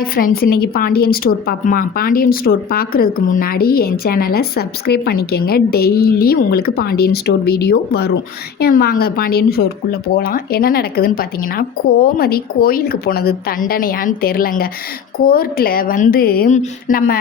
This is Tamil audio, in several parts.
ஹாய் ஃப்ரெண்ட்ஸ், இன்றைக்கி பாண்டியன் ஸ்டோர் பார்ப்போமா? பாண்டியன் ஸ்டோர் பார்க்குறதுக்கு முன்னாடி என் சேனலை சப்ஸ்கிரைப் பண்ணிக்கோங்க. டெய்லி உங்களுக்கு பாண்டியன் ஸ்டோர் வீடியோ வரும். வாங்க பாண்டியன் ஸ்டோருக்குள்ளே போகலாம். என்ன நடக்குதுன்னு பார்த்தீங்கன்னா, கோமதி கோயிலுக்கு போனது தண்டனையான்னு தெரிலங்க. கோர்ட்டில் நம்ம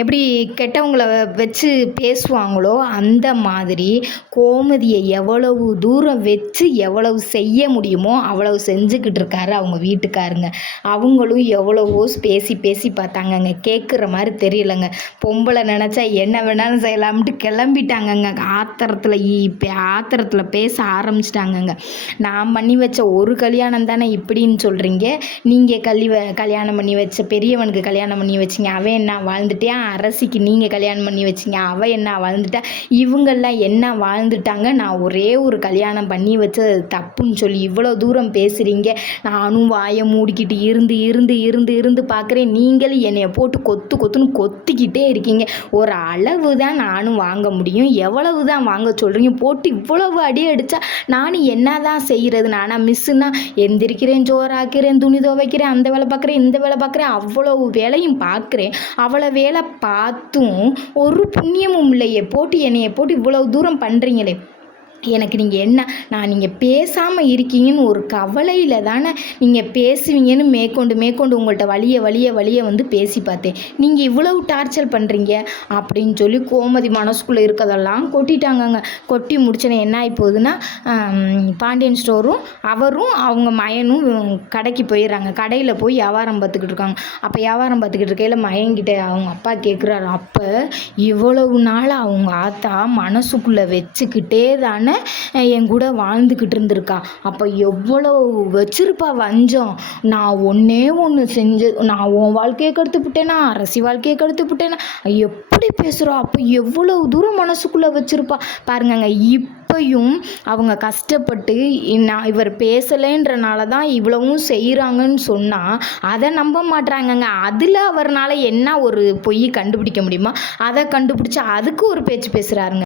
எப்படி கெட்டவங்கள வச்சு பேசுவாங்களோ அந்த மாதிரி கோமதியை எவ்வளவு தூரம் வச்சு எவ்வளவு செய்ய முடியுமோ அவ்வளவு செஞ்சுக்கிட்டு இருக்காரு அவங்க வீட்டுக்காருங்க. அவங்களும் எவ்வளவோ பேசி பேசி பார்த்தாங்கங்க. கேட்குற மாதிரி தெரியலைங்க. பொம்பளை நினச்சா என்ன வேணாலும் செய்யலாம்ட்டு கிளம்பிட்டாங்கங்க. ஆத்திரத்தில் பேச ஆரம்பிச்சிட்டாங்கங்க. நான் பண்ணி வச்ச ஒரு கல்யாணம் தானே இப்படின்னு சொல்கிறீங்க, நீங்கள் கல்யாணம் பண்ணி வச்ச பெரியவனுக்கு கல்யாணம் பண்ணி வச்சிங்க, அவன் என்ன வாழ்ந்துட்டே, அரசிக்கு நீங்கள் கல்யாணம் பண்ணி வச்சிங்க, அவன் என்ன வாழ்ந்துட்டா, இவங்கெல்லாம் என்ன வாழ்ந்துட்டாங்க, நான் ஒரே ஒரு கல்யாணம் பண்ணி வச்சது தப்புன்னு சொல்லி இவ்வளோ தூரம் பேசுகிறீங்க. நானும் வாயை மூடிக்கிட்டு இருந்து இருந்து இருந்து இருந்து பார்க்குறேன். நீங்களும் என்னைய போட்டு கொத்துன்னு கொத்திக்கிட்டே இருக்கீங்க. ஒரு அளவு தான் நானும் வாங்க முடியும். எவ்வளவு தான் வாங்க சொல்கிறீங்க? போட்டு இவ்வளவு அடி அடித்தா நானும் என்ன தான் செய்கிறது? நானாக மிஸ்ஸுன்னா எந்திரிக்கிறேன், ஜோராக்கிறேன், துணி துவைக்கிறேன், அந்த வேலை பார்க்குறேன், இந்த வேலை பார்க்குறேன், அவ்வளவு வேலையும் பார்க்குறேன். அவ்வளோ வேலை பார்த்தும் ஒரு புண்ணியமும் இல்லையே. போட்டு என்னைய போட்டு இவ்வளவு தூரம் பண்ணுறீங்களே. எனக்கு நீங்கள் பேசாமல் இருக்கீங்கன்னு ஒரு கவலையில் தானே நீங்கள் பேசுவீங்கன்னு மேற்கொண்டு உங்கள்கிட்ட வழியை பேசி பார்த்தேன். நீங்கள் இவ்வளவு டார்ச்சர் பண்ணுறீங்க அப்படின்னு சொல்லி கோமதி மனசுக்குள்ளே இருக்கதெல்லாம் கொட்டிட்டாங்கங்க. கொட்டி முடிச்சோன்னே என்ன ஆகி போகுதுன்னா, பாண்டியன் ஸ்டோரும் அவரும் அவங்க மயனும் கடைக்கு போயிடுறாங்க. கடையில் போய் வியாபாரம் பார்த்துக்கிட்டு இருக்காங்க. அப்போ வியாபாரம் பார்த்துக்கிட்டு இருக்கையில் மயன்கிட்ட அவங்க அப்பா கேட்குறாரு, அப்போ இவ்வளவு நாள் அவங்க ஆத்தா மனசுக்குள்ளே வச்சுக்கிட்டே தானே என் கூட வாழ்ந்துக்கிட்டு இருந்திருக்கா. அப்போ எவ்வளோ வச்சிருப்பா வஞ்சம். நான் ஒன்று செஞ்சு நான் உன் வாழ்க்கையை கெடுத்து விட்டேனா, அரசி வாழ்க்கையை கெடுத்து விட்டேனா, எப்படி பேசுகிறோம்? அப்போ எவ்வளவு தூரம் மனசுக்குள்ளே வச்சிருப்பா பாருங்கங்க. இப்பையும் அவங்க கஷ்டப்பட்டு இவர் பேசலைன்றனால தான் இவ்வளவும் செய்கிறாங்கன்னு சொன்னால் அதை நம்ப மாட்டுறாங்கங்க. அதில் அவர்னால என்ன ஒரு பொய் கண்டுபிடிக்க முடியுமா? அதை கண்டுபிடிச்சி அதுக்கு ஒரு பேச்சு பேசுகிறாருங்க.